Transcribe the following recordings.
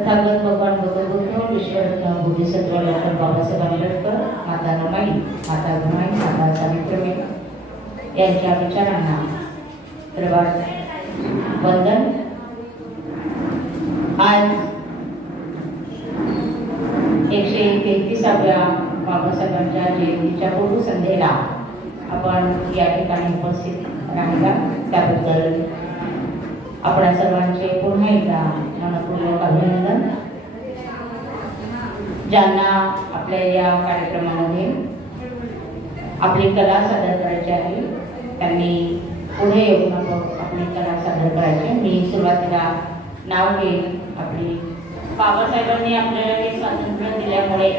तथागत भगवान बुद्ध विश्वरत्न बोधिसत्व डॉक्टर बाबासाहेब आंबेडकर, माता रमाई, माता भवानी, माता सावित्रीबाई यांच्या विचारांना प्रवाद वंदन। आज 133व्या बाबासाहेबांच्या जयंतीच्या पूर्वसंध्येला आपण या ठिकाणी उपस्थित राहिला त्याबद्दल आपल्या सर्वांचे पुन्हा एकदा मनपूर्वक अभिनंदन। ज्यांना आपल्या या कार्यक्रमामध्ये आपली कला सादर करायची आहे त्यांनी पुढे येऊन आपली कला सादर करायची। मी सुरुवातीला नाव घेईन। आपली बाबासाहेबांनी आपल्याला हे स्वातंत्र्य दिल्यामुळे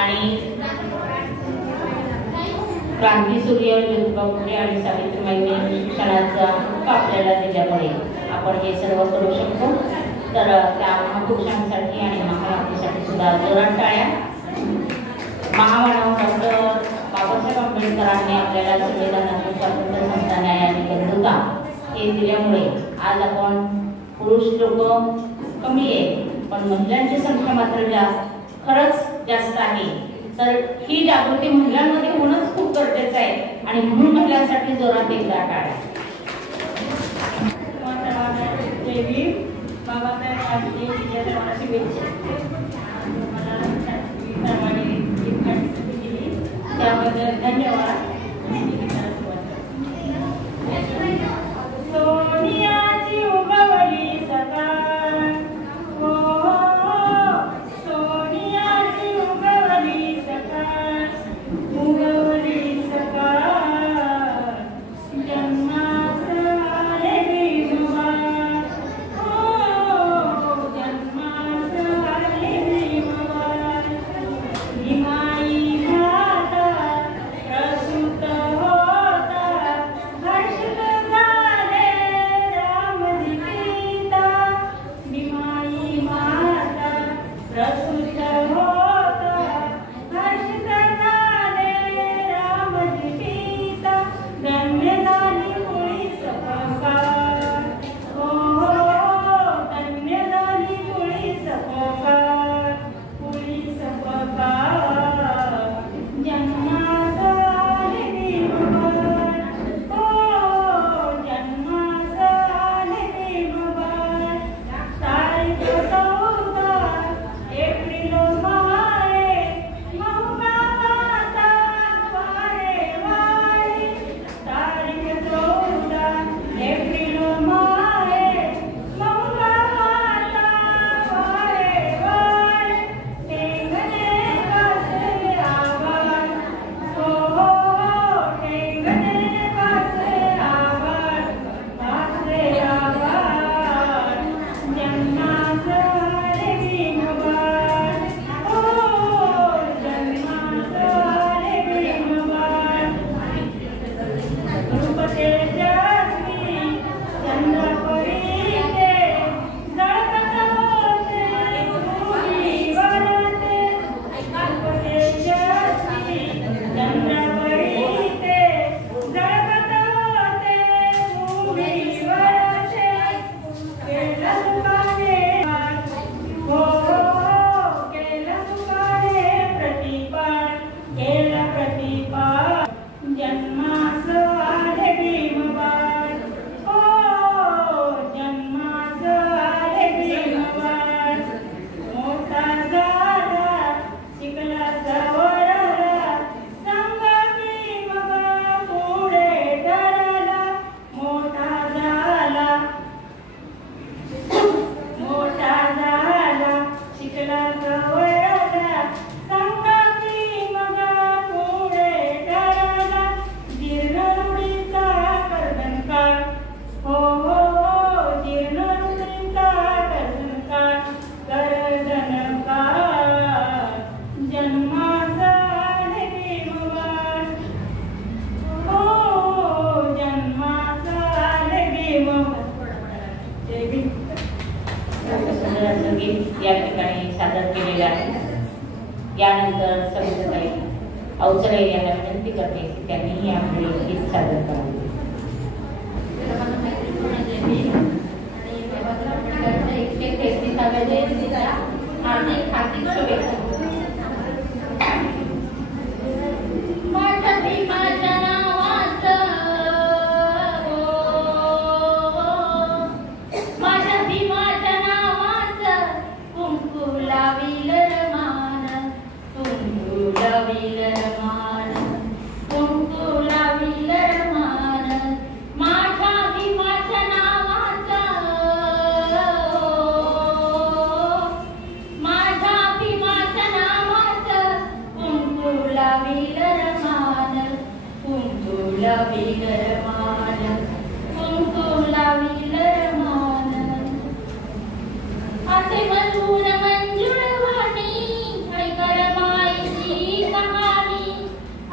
आणि क्रांतीसूर्य ज्योतिबा फुले आणि सावित्रीबाईंनी शिक्षणाचा हक्क आपल्याला दिल्यामुळे आपण हे सर्व करू शकतो। तर त्या महापुरुषांसाठी आणि महामातेसाठी सुद्धा जोरात टाळ्या। महामानव डॉक्टर बाबासाहेब आंबेडकरांनी आपल्याला संविधानातून स्वातंत्र्य, समता, न्याय आणि बंधुता हे दिल्यामुळे आज आपण पुरुष लोक कमी आहे पण महिलांची संख्या मात्र खरंच जास्त आहे। तर ही जागृती महिलांमध्ये होणंच खूप गरजेचं आहे आणि म्हणून महिलांसाठी जोरात एकदा टाळ्या। बाबासाहेब आज त्याबद्दल धन्यवाद। सोनियाची उगवली सकाळ, हो सोनियाची उगवली सकाळ, उगवली सकाळ, जन्मास आले भीमवार, हो जन्मास आले भीमवार, भीमाई माता प्रसूत होता, हर्षित झाले रामदीपिता, भीमाई माता प्रसूत होता, हर्षित झाले रामदीपिता, धन्य झाली कुळी सपकाळ, हो धन्य झाली कुळी सपकाळ, कुळी सपकाळ, जन्मास आले भीमवार, हो जन्मास आले भीमवार, तारीख 14 एप्रिल माळे, महुबा माता वारे वारे, तारीख 14 एप्रिल माळे, महुबा माता वारे वारे, टेंगणे कासे आवाज, हो टेंगणे कासे आवाज, कासे आवाज, जन्मास आले भीमवार, हो जन्मास आले भीमवार, रूप तेजस्वी चंद्र परीचे, झळकत होते भुवीवरचे, रूप तेजस्वी चंद्र परीचे, झळकत होते भुवीवरचे, केलं सुखाने हो केलं सुखाने प्रतिपाळ, केलं प्रतिपाळ, जन्मास आले भीमवार, हो जन्मास आले भीमवार, मोठा झाला शिकला सवरला, संग भीमवा पुढे धरला, मोठा झाला शिकला सवरला, संग भीमवा पुढे धरला, जीर्ण रूढीचा कर्दनकाळ, हो जीर्ण रूढीचा कर्दनकाळ, जन्मास आले भीमवार, हो जन्मास आले भीमवार। जय भीम। सुंदर संगीत या ठिकाणी सादर केलेले आहे। यानंतर सविताताई अवचरे यांना विनंती करते की त्यांनीही आपले गीत सादर करावे। आणि बाबासाहेब आंबेडकरांच्या 133व्या जयंतीचा हार्दिक हार्दिक शुभेच्छा. माझ्या भीमाच्या नावाचं, माझ्या भीमाच्या नावाचं कुंकू लावील रमान, कुंकू लावील रमान, कुंकू लावील रमान. माझ्या भीमाच्या नावाचं, माझ्या भीमाच्या नावाचं कुंकू लावील रमान, कुंकू लावील रमान, कुंकू लावील रमान. असे मधुर मंजुळ वाणी ऐकर माईची कहाणी,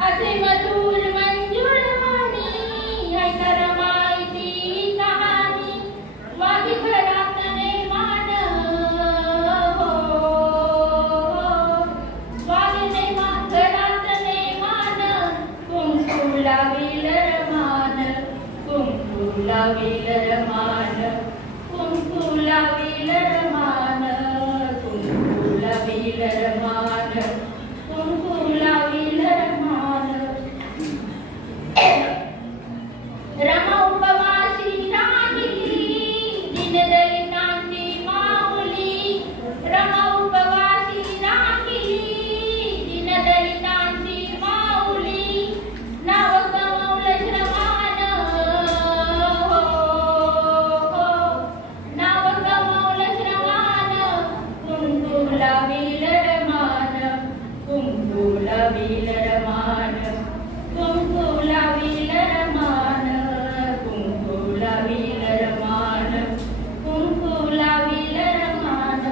असे मधुर मंजुळ वाणी ऐकर माईची कहाणी. वाघ घरात नेमान हो, वाघ घरात नेमान, कुंकू लावील रमान, कुंकू लावील रमान, कुंकू लावील रमान, कुंकू लावील रमान, कुंकू लावील रमान. रमा उपवासी राहिली दीनदलितांची माऊली, रमा उपवासी राहिली दीनदलितांची माऊली. नाव कमवलं श्रमान हो, नाव कमवलं श्रमान, कुंकू लावील रमान, कुंकू लावील रमान, कुंकू लावील रमान, कुंकू लावील रमान, कुंकू लावील रमान.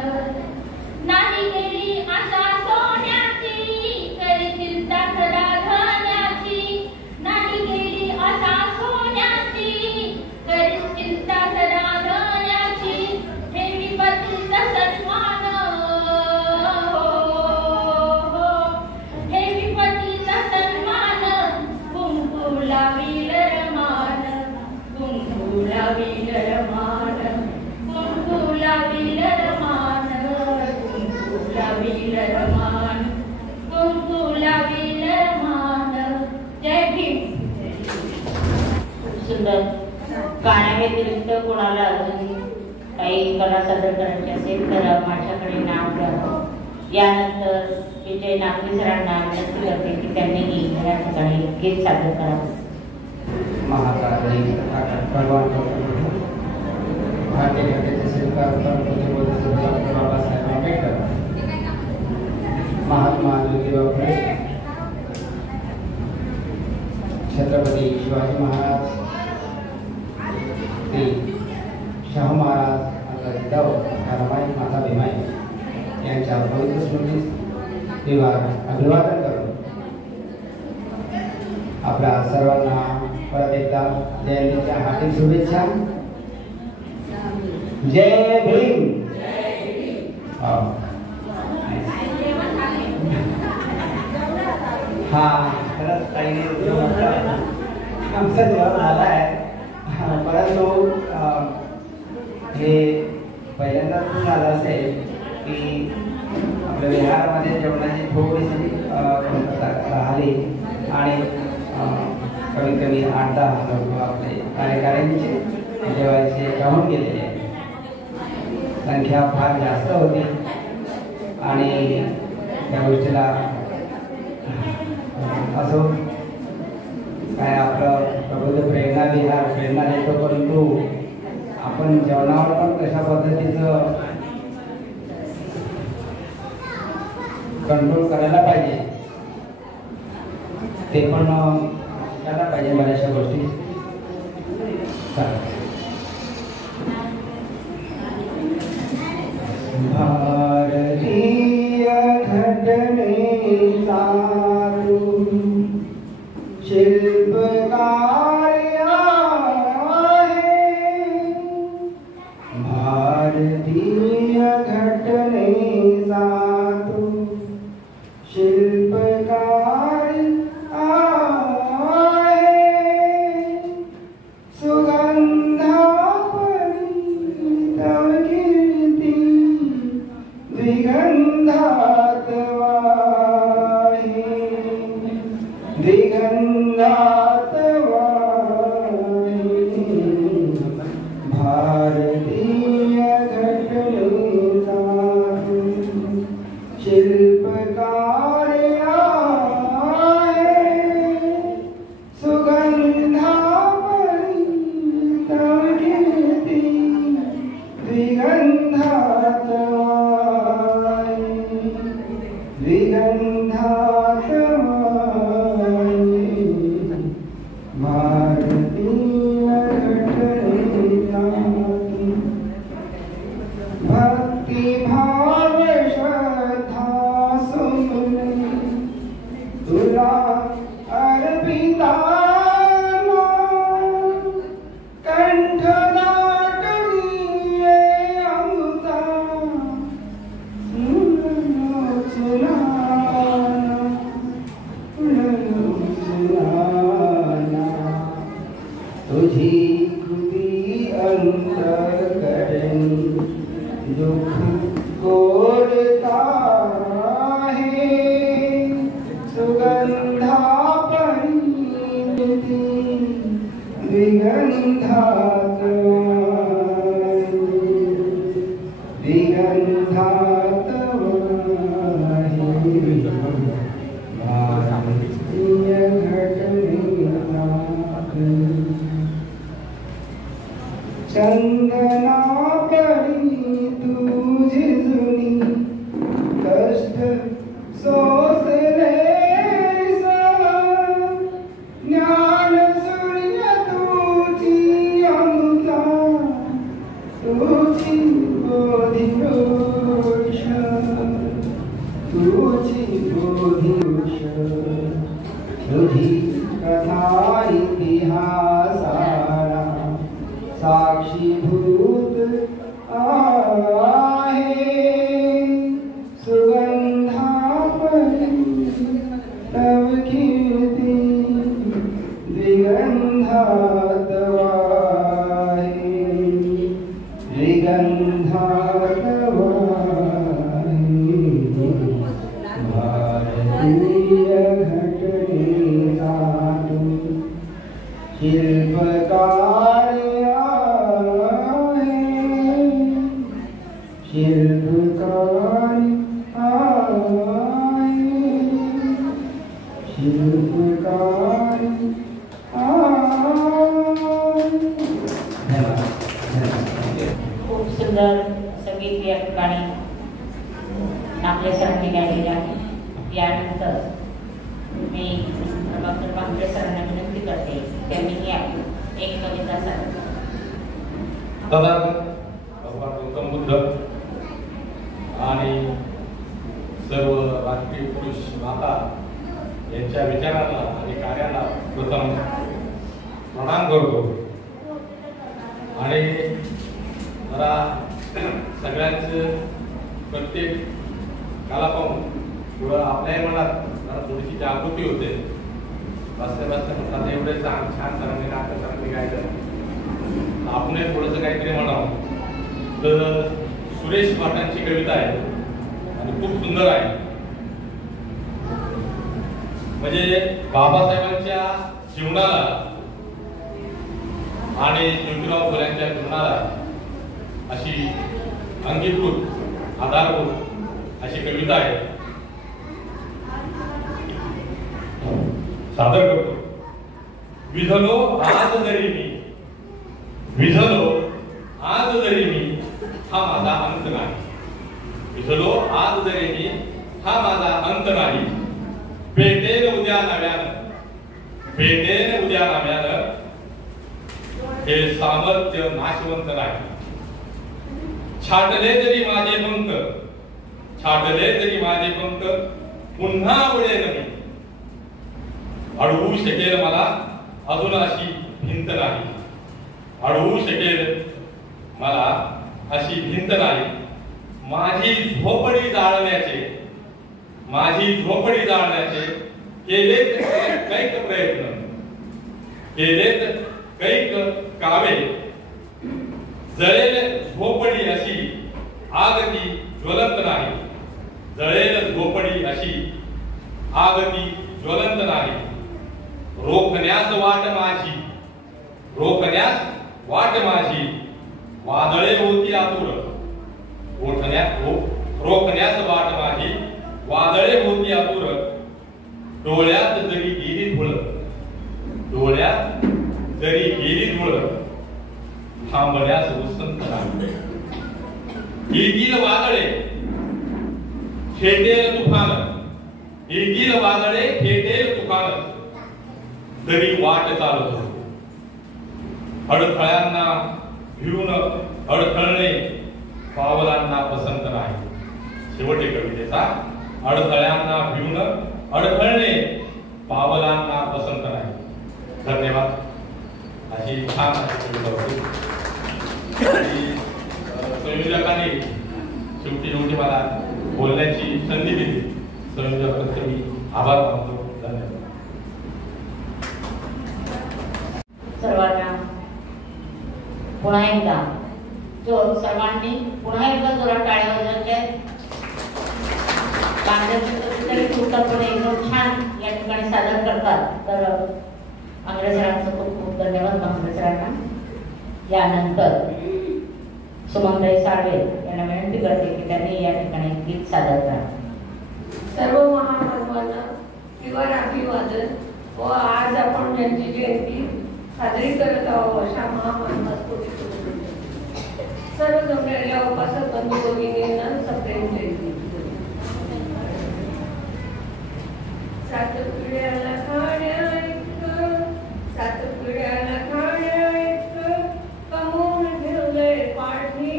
नाही गेली आशा सोन्याची करतील दाखला धन्याची, नाही गेली आशा सोन्याची करतील दाखला धन्याची. ठेवी पतीचा सन्मान हो, ठेवी पतीचा सन्मान, कुंकू लावील रमान, कुंकू लावील रमान, कुंकू लावील रमान, कुंकू लावील रमान, कुंकू लावील रमान. जय भीम. खूप सुंदर. गाण्याव्यतिरिक्त कोणाला अजून काही कला सादर करायची असेल तर माझ्याकडे नाव द्या. यानंतर विजय नागवे सरांना विनंती करते की त्यांनी या ठिकाणी गीत सादर करावं. महाकाली भगवान भारतीय घटनेचे शिल्पकार डॉक्टर बाबासाहेब आंबेडकर, महात्मा ज्योतिबा फुले, छत्रपती शिवाजी महाराज, श्री शाहू महाराज, जिजाऊ ताराबाई, माता भीमाई यांच्या पवित्र स्मृतीस अभिवादन करून आपल्या सर्वांना परत एकदा जयंतीच्या हार्दिक शुभेच्छा. जय भीम. हा खरंच काही आमचा जेवण झाला आहे, परंतु हे पहिल्यांदाच झालं असेल की आपल्या बिहारमध्ये जेवणाची थोडीशी कमतरता राहिली आणि कमीत कमी 8-10 लोक आपले कार्यकारिणीचे जेवायचे राहून गेलेले. संख्या फार जास्त होती आणि त्या गोष्टीला असो काय आपलं प्रबुद्ध प्रेरणा विहार प्रेरणा देतो, परंतु आपण जेवणावर पण कशा पद्धतीचं कंट्रोल करायला पाहिजे ते पण करायला पाहिजे. बऱ्याचशा गोष्टी भारतीय घटनेचा शिल्पकार आहे, भारतीय घटनेचा शिल्पकार आहे. सुगंधा परी तव कीर्ती द्विगंध श्रीगंधात भारतीय घटनेचा शिल्पकार आहे सुगंधाभरित कीर्ती द्विगंधात द्विगंधात भारतीय घटनेचा भक्तिभाव श्रद्धा सुमने तुला अर्पिता कंठ दाटलीये आमचा तुझी कृती अंतरकरणी दुःख कोरता है सुगंधा परिणती द्विगंधात द्विगंधात भारतीय घटनेचा चंदना परी तुझी जुनी कष्ट सोसले ज्ञान सूर्य तुझी अमृता तुझी बोधिवृक्ष तुझी बोधिवृक्ष तुझी कथा इतिहासाला साक्षीभूत आहे सुगंधा तव कीर्ती द्विगंधात वाहे द्विगंधात वाहे भारतीय घटनेचा शिल्पकार शिल्पकार शिल्पकार खूप सुंदर संगीत या ठिकाणी आपल्यासाठी गायलेले आहे. यानंतर मी डॉक्टर बांगरे सरांना विनंती करते त्यांनी एक कविता सांगितली. दादा भगवान गौतम बुद्ध आणि सर्व राजकीय पुरुष माता यांच्या विचारांना आणि कार्याला प्रथम प्रणाम करतो आणि जरा सगळ्यांचं प्रत्येक काला पाहून थोडं आपल्याही मनात जरा थोडीशी जागृती होते. बसते म्हणतात एवढे छान सरांनी नाटक सरांनी गायचं आपण थोडंसं काहीतरी म्हणावं. तर सुरेश पाटांची कविता आहे आणि खूप सुंदर आहे. म्हणजे बाबासाहेबांच्या जीवनाला आणि ज्योतिराव फुल्यांच्या जीवनाला अशी अंगीकृत आधारभूत अशी कविता आहे. सादर करतो. विझलो आज जरी मी विझलो आज जरी मी हा माझा अंत नाही. विझलो आज जरी मी हा माझा अंत नाही. भेटेल उद्या नव्यानं हे सामर्थ्य नाशवंत नाही. छाटले जरी माझे पंख पुन्हा उडेल मी. अडवू शकेल मला अजून अशी भिंत नाही. अडवू शकेल मला अशी भिंत नाही. माझी झोपडी जाळण्याचे केलेत कैक प्रयत्न केलेत कैक कावे. जळेल झोपडी अशी आग ती ज्वलंत नाही. जळेल झोपडी अशी आग ती ज्वलंत नाही. वाट माझी, रोखण्यास वाट माझी, वादळे होती आतुर. रोखण्यास वाट माझी, वादळे होती आतुर. डोळ्यात जरी गेली धुळ, डोळ्यात जरी गेली धुळ, थांबण्यास वसंत नाही. येतील वादळे खेटेल तुफान, येतील वादळे खेटेल तुफान, तरी वाट चालतो. अडथळ्यांना भिवून अडथळणे पावलांना पसंत नाही. शेवटी कवितेचा, अडथळ्यांना भिवून अडथळणे पावलांना पसंत नाही. धन्यवाद. अशी छान कविता होती. संयोजकांनी शेवटी मला बोलण्याची संधी दिली. संयोजकांचे मी आभार मानतो. धन्यवाद. सर्वांना पुन्हा एकदा सर्वांनी पुन्हा एकदा जोरात टाळ्या वाजवायच्या. उत्तरपणे एकदम छान या ठिकाणी सादर करतात. तर आंगडे सरांचं खूप खूप धन्यवाद. आंगडे सरांना यानंतर सुमनताई साळवे यांना विनंती करते की त्यांनी या ठिकाणी गीत सादर करा. सर्व महामानवांना किंवा अभिवादन व आज आपण त्यांची जयंती साजरी करत आहोत अशा महामानवास कोटी सर्व जमलेल्या उपासक बंधू भगिनींना सप्रेम जयंती. सात पिढ्याला खाण्याइतकं, सात पिढ्याला खाण्याइतकं कमवून ठेवलंय पाठी.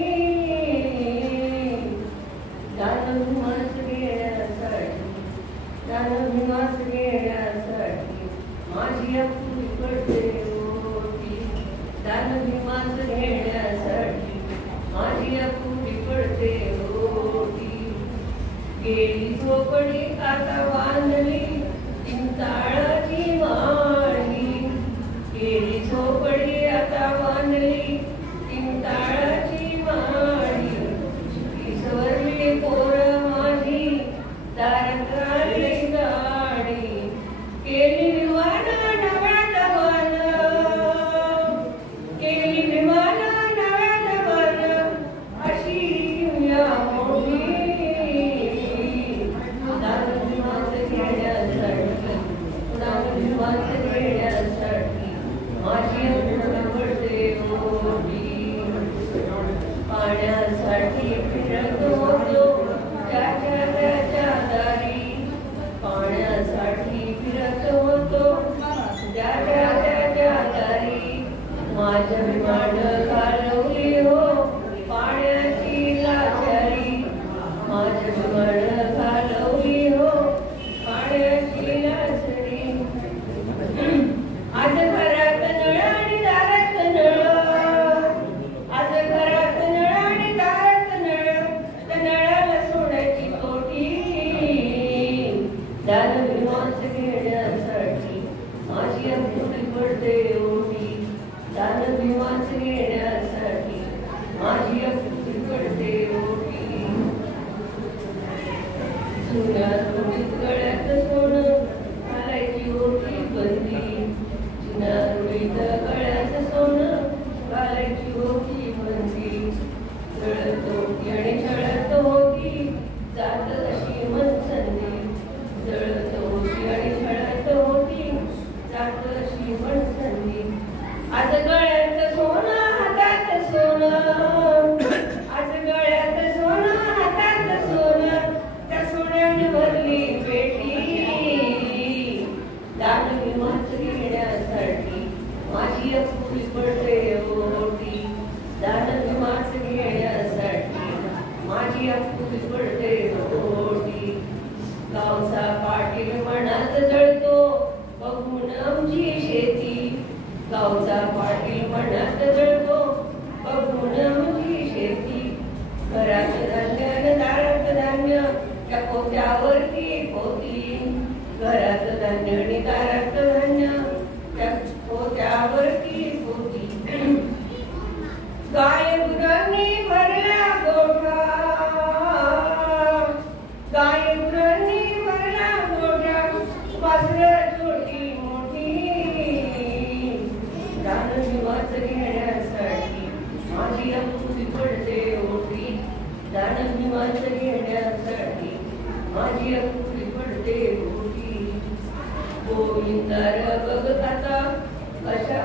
दानभिमास घेण्यासाठी, दानभिमास घेण्यासाठी माझी अपुरी पडते ओटी. दानभिमास घेण्यासाठी माझी अपुरी पडते ओटी. गेली झोपडी आता बांधली चिंताळाची माळी. गेली झोपडी आता बांधली चिंताळाची माळी. ईश्वरली पोर माझी दारात आली गाडी. केली विमाना नव्यात बन, केली विमाना नव्यात बन अशी या मोठी. दानभिमास घेण्यासाठी, दानभिमास घेण्यासाठी माझी अपुरी पडते ओटी. पाण्यासाठी फिरत होतो त्याच्या त्याच्या दारी. पाण्यासाठी फिरत होतो त्याच्या त्याच्या दारी. माझ्या विमान घालवली हो पाण्याची लाचारी. माझ्या विमान घालवली हो पाण्याची लाचारी. आज घरात नळ आणि दारात नळ, आज घरात नळ आणि दारात नळ, त्या नळाला सोडायची तोटी. दानभिमास घेण्यासाठी माझी अपुरी पडते ओटी. दानभिमास घेण्यासाठी माझी अपुरी पडते ओटी. जुन्या रुढीत गळ्यात सोनं घालायची ओटी बंदी. जुन्या रुढीत गळ्यात सोनं घालायची ओटी बंदी. जळत होती आणि छळत होती जात अशी मनसंधी. जळत होती आणि छळत होती जात अशी मनसंधी. आज गळ्यात सोनं हातात सोनं, आज गळ्यात सोनं हातात सोनं, त्या सोन्याने भरली पेटी. दानभिमास घेण्यासाठी माझी अपुरी पडते ओटी. दानभिमास घेण्यासाठी माझी अपुरी पडते ओटी. गावचा पाटील मनात जळतो बघून आमची शेती. गावचा पाटील मनात जळतो बघून आमची शेती. घरात धान्य आणि दारात धान्य त्या पोत्यावरती पोती. घरात धान्य आणि दारात धान्य त्या पोत्यावरती पोती. गाय गुरांनी भरला गोठा, गाय गुरांनी भरला गोठा. वासरं छोटी मोठी, माझी अंकुरी पडते ओटी. गोविंदार बघ आता कशा,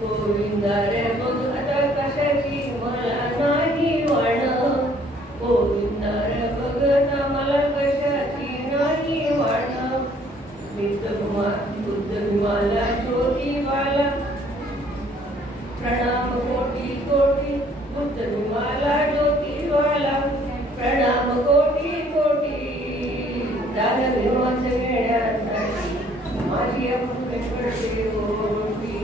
गोविंदार बघ आता कशाची मला नाही वाण. गोविंदार बघ आता मला कशाची नाही वाण. बुद्ध विमाला ज्योतिबाला प्रणाम कोटी कोटी. बुद्ध विमाला ज्योतिबाला प्रणाम कोटी कोटी. दानविमाच घेण्यासाठी माझी अंकुरी पडते ओटी.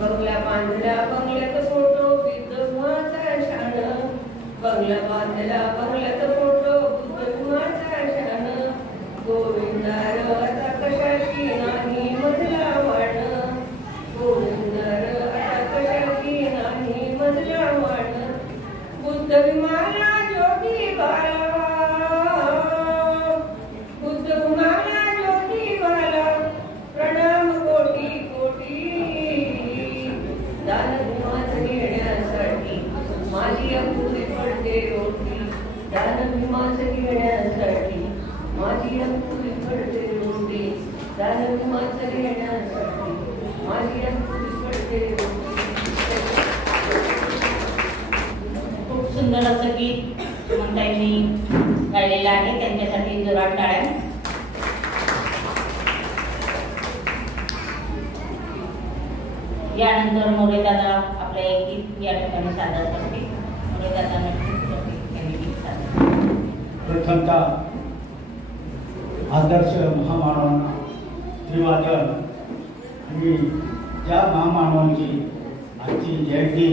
बंगला बांधला बंगल्यात फोटो बुद्धमाचा शान. बंगला बांधला बंगल्यात फोटो बुद्धमाचा शान. गोविंदार आता कशाची नाही मधला वाण. गोविंदार आता कशाची नाही मधला वाण. बुद्ध विमाला ज्योतिबाला, बुद्ध विमाला ज्योतिबाला प्रणाम कोटी कोटी. दानविमाच घेण्यासाठी माझी अंकुरी पडते ओटी. दानविमाच घेण्यासाठी माझी अंकुरी पडते ओटी. दानविमाच घेण्यासाठी माझी अंकुरी पडते ओटी. खूप सुंदर असं गीत सुमनताईंनी गायलेलं आहे. त्यांच्यासाठी जोरात टाळ्या. यानंतर मोरे दादा आपले एक गीत या ठिकाणी सादर करतील. मोरे दादा गीत सादर. प्रथमतः आदर्श महामानवांना अभिवादन. आणि त्या महामानवांची आजची जयंती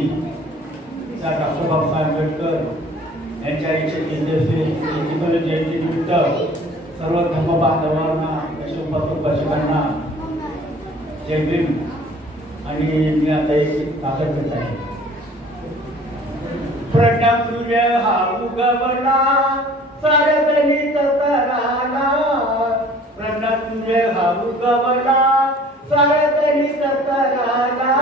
डॉक्टर बाबासाहेब आंबेडकर यांच्या 133 जयंतीनिमित्त सर्व धर्म बांधवांना उपासकांना जय भीम. आणि मी आता एक ताकद करत आहे. प्रणव सूर्य हा उगवला सारगणित तराला. प्रणव सूर्य हा उगवला सारगणित तराला.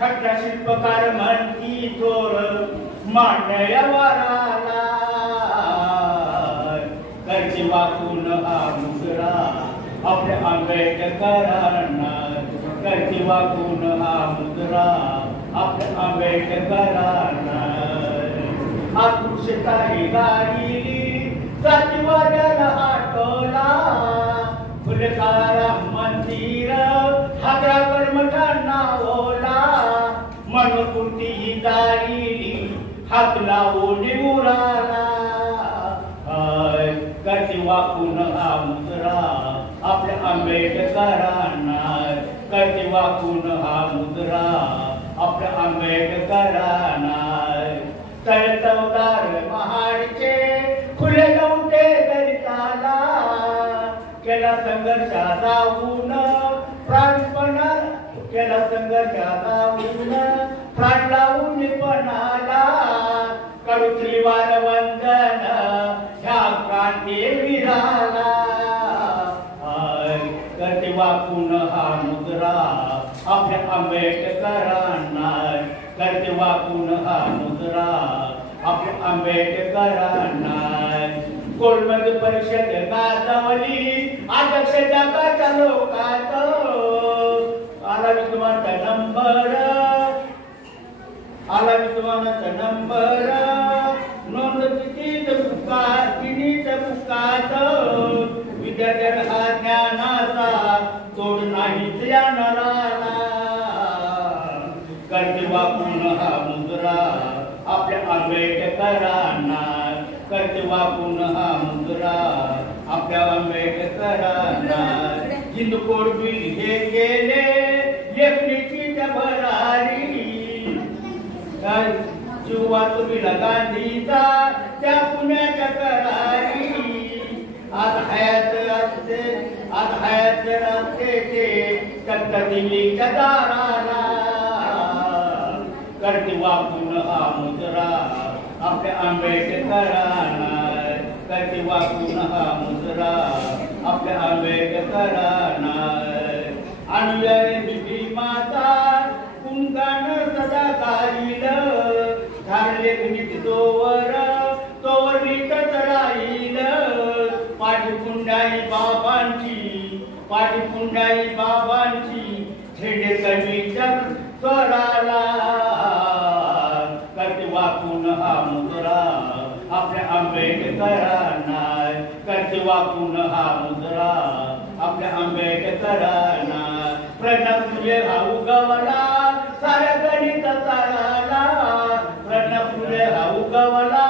खट्टा शिल्पकार म्हणती थोर मांडया वराला. करची वाकून हा मुजरा आपल्या आंबेडकरांना. करची वाकून हा मुजरा आपल्या आंबेडकरांना. आकृष काही गाडीली जातीवाद्याला आटोला. फुलकारा मंदिर हादरा कर्मठांना ओला. मनोकृती ही दारिली हात लावून उराला. करती वाकून हा मुजरा आपल्या आंबेडकरांना. करती वाकून हा मुजरा आपल्या आंबेडकरांना. तळतवदार महाडचे खुले नव्हते गणिताला. केला संघर्षाचा ऊन प्राणपणा. केला संघर्षाचा ऊन प्राण लावून पणाला. करू त्रिवार वंदन ह्या क्रांतीवीराला. करते वाकून हा मुजरा आपल्या आंबेडकरांना. करते वाकून हा मुजरा आपल्या आंबेडकरांना. कोलमद परिषद गाजवली अध्यक्ष जगाच्या लोकात. आला विद्वानाचा नंबर, आला विद्वानाचा नंबर. नोंद कितीत बुकात. विद्यार्थ्यांना हा ज्ञानाचा तोड नाही या नराला. करते वाकून हा मुजरा आपल्या आंबेडकरांना. करते वाकून हा मुजरा आपल्या आंबेडकरांना. हिंदकोड बिल हे गेले लेखणीची भरारी. जीवा तुम्ही गांधीचा त्या पुण्याच्या करारी. आज हयात रस्ते तख्त दिल्लीच्या दाराला. करते वाकून हा मुजरा आपल्या आंबेडकरांना. करते वाकून हा मुजरा आपल्या आंबेडकरांना. अनुयायी भीमाचा कुंकान सदा गाईल. धारले गणित तोवर पाठी पुंडाई बाबांची झेंडे कवीच्या स्वराला करते वाकून हा मुजरा आपल्या आंबेडकरांना करते वाकून हा मुजरा आपल्या आंबेडकरांना प्रणव तुझे हा उगवला साऱ्या गणित ताराला प्रणव तुझे हा उगवला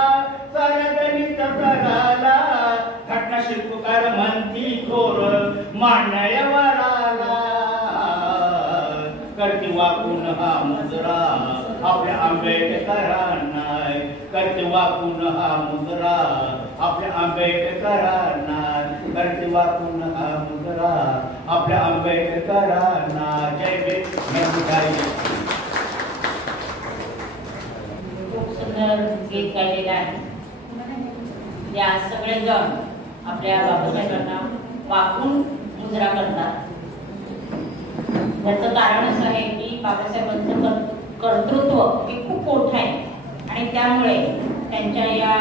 साऱ्या गणित ताराला घटना शिल्पकार म्हणती थोर मांडण्यावराला करते वाकून हा मुजरा आपल्या आंबेडकरांना करते वाकून हा मुजरा आपल्या आंबेडकरांना करते वाकून हा मुजरा आपल्या आंबेडकरांना. जय भीम. खूप सुंदर गीत गायलेलं आहे. या सगळेजण आपल्या बाबासाहेबांना वाकून मुजरा करतात. त्याचं कारण असं आहे की बाबासाहेबांचं कर्तृत्व हे खूप मोठं आहे आणि त्यामुळे त्यांच्या या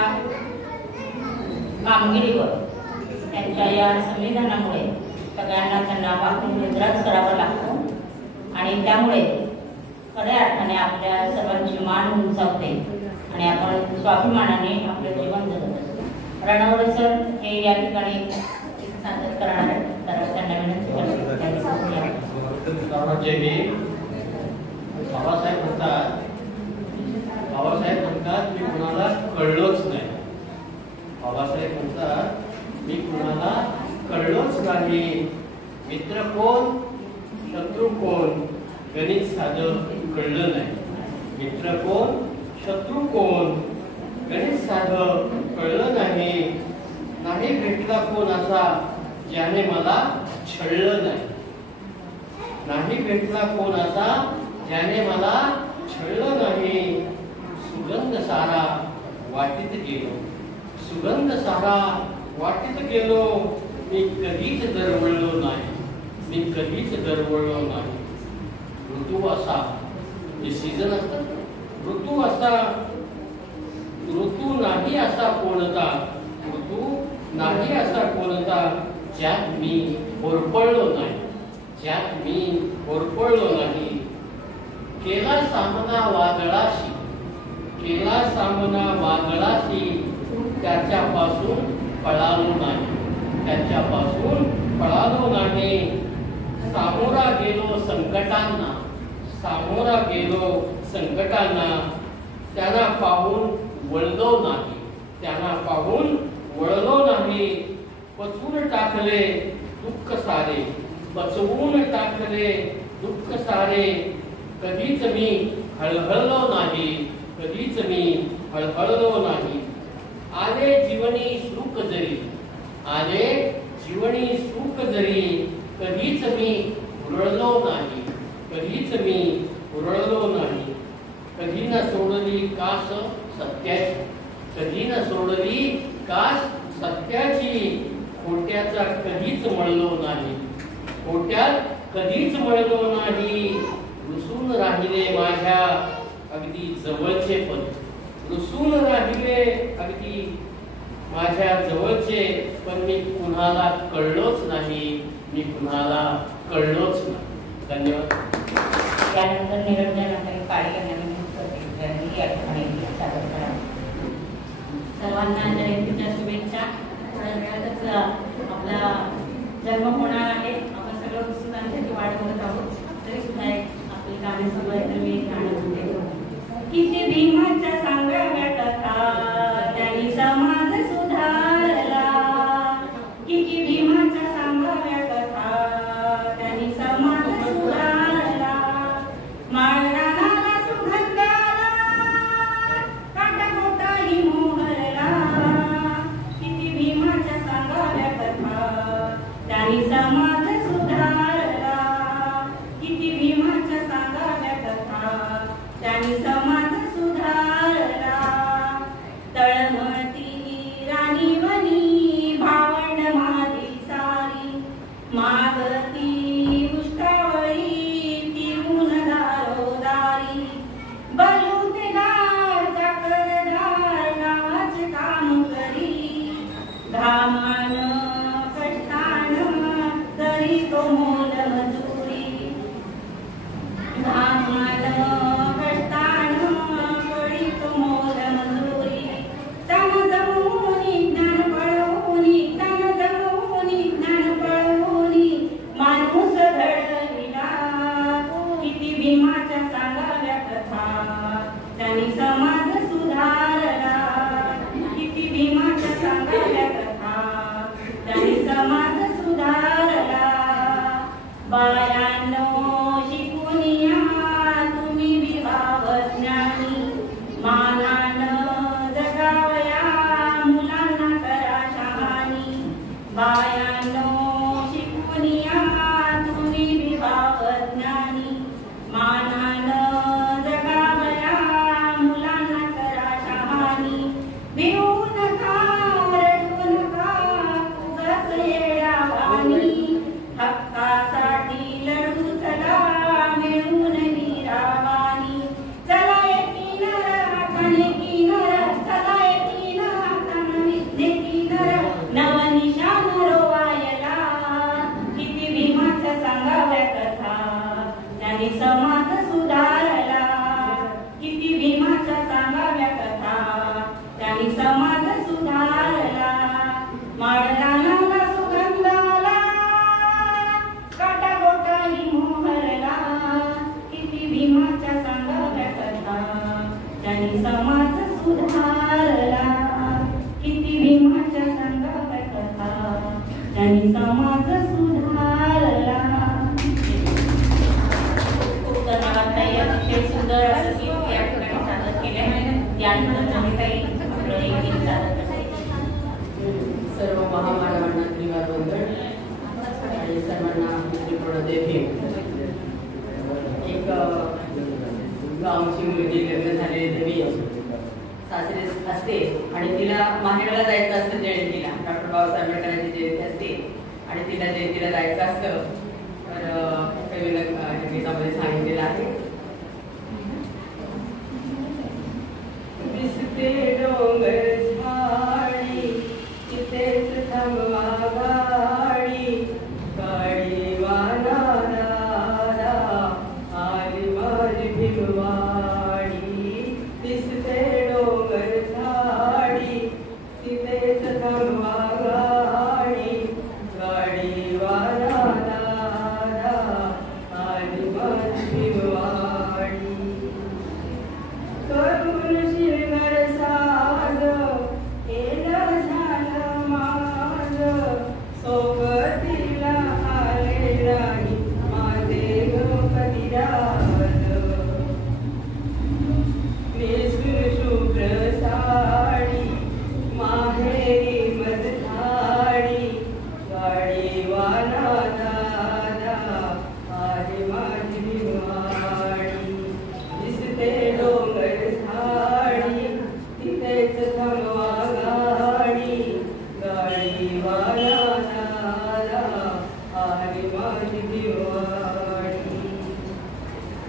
कामगिरीवर त्यांच्या या संविधानामुळे सगळ्यांना त्यांना वाकून मुजराच करावा लागतो आणि त्यामुळे खऱ्या अर्थाने आपल्या सर्वांची मान उंचावते आणि आपण स्वाभिमानाने आपलं जीवन जगत असतो. रणवडे सर हे या ठिकाणी सादर करणार आहेत. तर त्यांना विनंती करते. बाबासाहेब म्हणतात मी कुणाला कळलोच नाही. बाबासाहेब म्हणतात मी कुणाला कळलोच नाही. मित्र कोण शत्रू कोण गणित साधं कळलं नाही. मित्र कोण शत्रू कोण गणित साधं कळलं नाही. नाही भेटला कोण असा ज्याने मला छळलं नाही. नाही भेटला कोण असा ज्याने मला छळलं नाही. सुगंध सारा वाटीत गेलो सुगंध सारा वाटीत गेलो मी कधीच दरवळलो नाही. मी कधीच दरवळलो नाही. ऋतू असा जे सीझन असतात ऋतू असा ऋतू नाही असा कोणता ऋतू नाही असा कोणता ज्यात मी होरपळलो नाही. ज्यात मी होरपळलो नाही. केला सामना वादळाशी केला सामना वादळाशी त्याच्यापासून पळालो नाही. त्याच्यापासून पळालो नाही. सामोरा गेलो संकटांना सामोरा गेलो संकटांना. त्यांना पाहून वळलो नाही. त्यांना पाहून वळलो नाही. पचवून टाकले दुःख सारे पचवून टाकले दुःख सारे. कधीच मी हळहळलो नाही. कधीच मी हळहळलो नाही. आले जीवनी सुख जरी आले जीवनी सुख जरी कधीच मी हुरळलो नाही. कधीच मी हुरळलो नाही. कधी न सोडली कास सत्याची कधी न सोडली कास सत्याची. खोट्याचा कधीच मळलो नाही. खोट्यात कधीच मळलो नाही. रुसून राहिले माझ्या अगदी जवळचे पद रुसून राहिले अगदी माझ्या जवळचे पण मी कुणाला कळलोच नाही. मी कुणाला कळलोच नाही. धन्यवाद. त्यानंतर निरंजन काळी यांनी या ठिकाणी सादर करा. सर्वांना जयंतीच्या शुभेच्छा. थोड्या वेळातच आपला जन्म होणार आहे. आपण सगळं उत्सुकांसाठी वाट बघत आहोत. तरी सुद्धा एक आपली गाणी सुरू आहे तर मी गाणं म्हणते. किती भीमाच्या सांगाव्या कथा त्यांनी समाज सुधारला. किती भीमाच्या सांगाव्या कथा त्यांनी समाज सुधारला. माळरानाला सुगंध आला काटाकोटाही मोहरला. किती भीमाच्या सांगाव्या कथा त्यांनी समाज सुधारला. किती भीमाच्या सांगाव्या कथा त्यांनी समाज सुधारला. तळमती राणीवनी भावंड माझी सारी मागती मुष्टावळी तिरून दारोदारी. बलुतेदार चाकरदार नावाचे काम करी. घामान कष्टान तरी तो मोल मजुरी धामान कष्टान करी तो मोल मजुरी तन जमवूनी ज्ञान पळवूनी तन जमवूनी ज्ञान पळवूनी माणूस घडविला किती भीमाच्या सांगाव्या कथा त्यांनी समाज सुधारला किती भीमाच्या सांगाव्या कथा त्यांनी समाज सुधारला बायांनो शिकून या तुम्ही विभावज्ञानी मानानं जगावया मुलांना करा शहाणी बायांनो शिकून या तुम्ही विभावज्ञानी मानानं जगावया मुलांना करा शहाणी भिवू नका रडू नका उगाच येड्यावानी हक्कासाठी लढू चला मिळून वीरावानी चला येती नर हाताने की नर चला येती नर हाताने विद्ये की नर नवनिशान रोवायला किती भीमाच्या सांगाव्या कथा त्यांनी समाज सुधारला किती भीमाच्या सांगाव्या कथा त्यांनी समाज सुधारला माडला नाला सुगंधाला काटा गोटाही मोहरला किती भीमाच्या सांगाव्या कथा त्यांनी समाज सुधारला किती भीमाच्या सांगाव्या कथा त्यांनी समाज सुधारला. खूप धन्यवाद ताई, अतिशय सुंदर असं गीत या ठिकाणी सादर केले. त्यानंतर आम्ही काही आपलं एक गीत सादर करते. सर्व महामानवांना त्रिवार वंदन आणि सर्वांना मित्रपणाचे भेट. एक गावची मुलगी लग्न झालेली देवी सासरे असते आणि तिला माहेरला जायचं असतं जयंतीला. डॉक्टर बाबासाहेब आंबेडकरांची जयंती असते आणि तिला जयंतीला जायचं असतं. तर गीतामध्ये सांगितलेलं आहे, दिसते डोंगर झाडी तिथेच थांबवा गाडी गाडी वाला दादा आली माझी भिलवाडी. दिसते डोंगर झाडी तिथेच थांबवा गाडी गाडी वाला दादा आली माझी भिलवाडी. करून शिरणार साज केलं झालं माझं सोबतीला आले नाही माझे कधी राहिलं. नेसून शुभ्र साडी माहेरी मजधाडी गाडीवाला दादा आली माझी भिलवाडी. दिसते डोंगर झाडी तिथेच थांबवा गाडी गाडीवाला दादा आली माझी भिलवाडी.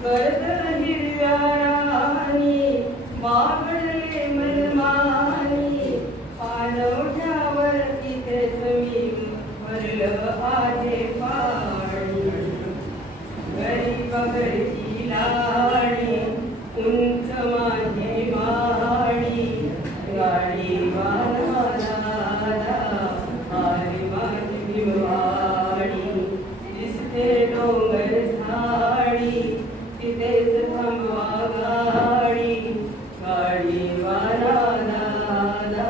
गर्द हिरव्या राणी बागडले मनमानी पाणवठ्यावर तिथेच मी भरलं आहे पाणी. गरीबा घरची लाडी उंच माझी माडी गाडीवाला दादा आली माझी भिलवाडी. दिसते डोंगर झाडी तिथेच थांबवा गाडी गाडीवाला दादा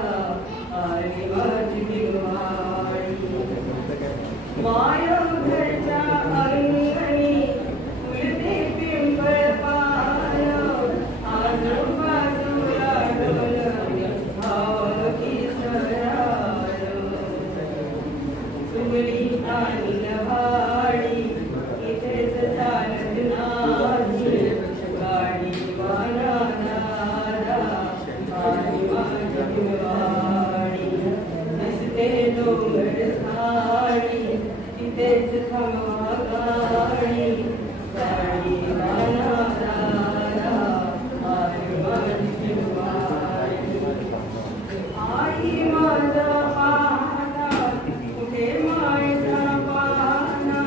आली माझी भिलवाडी. मायम घरच्या अंगणी फुलते पिंपळ पान आजूबाजूला डोल भावकी सरार. चुगली आणि लवाडी इथेच चालत नाही गाडीवाला दादा आली माझी भिलवाडी. दिसते डोंगर झाडी तिथेच थांबवा गाडी गाडीवाला दादा आली माझी भिलवाडी. आई माझा पाहता कुठे मायचा पाना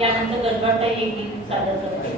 यानंतर गजबाटा एक गीत सादर करते.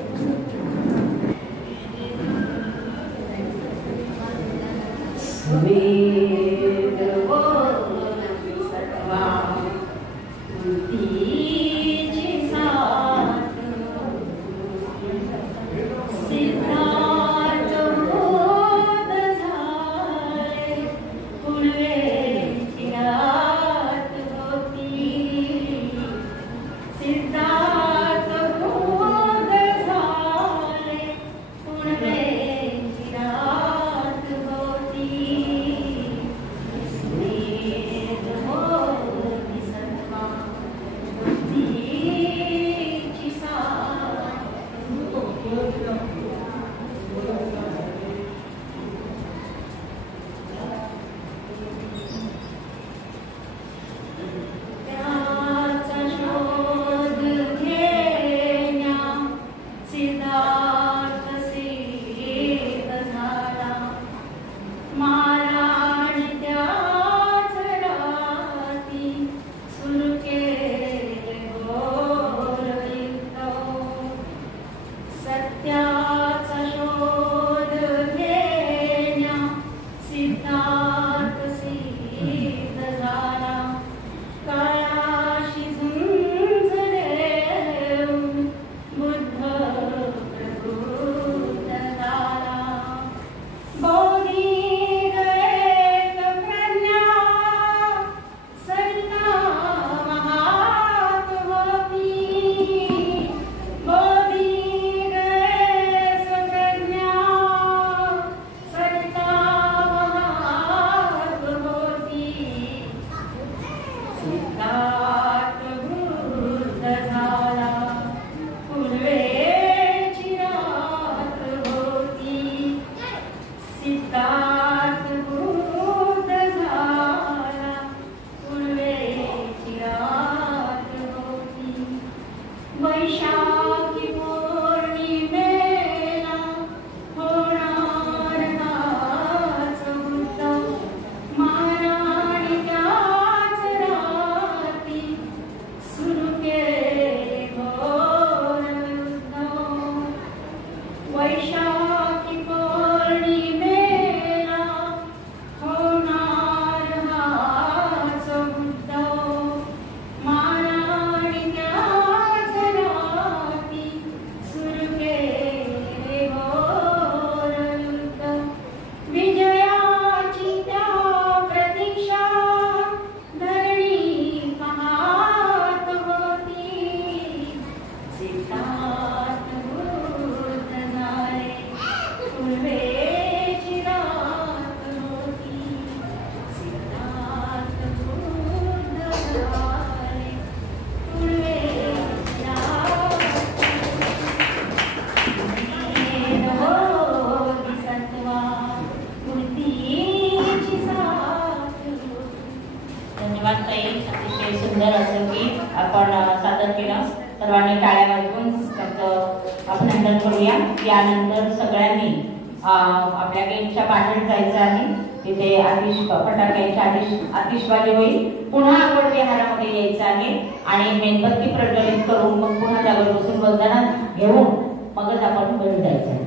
अतिशय सुंदर असं गीत आपण सादर केलं. सर्वांनी टाळ्या वाजवून त्याचं अभिनंदन करूया. यानंतर सगळ्यांनी आपल्या गेटच्या पाठीत जायचं आहे. तिथे फटाक्यांची आतिषबाजी होईल. पुन्हा आपण विहारामध्ये यायचं आहे आणि मेणबत्ती प्रज्वलित करून मग पुन्हा जागेवर बसून वंदना घेऊन मगच आपण घरी जायचं आहे.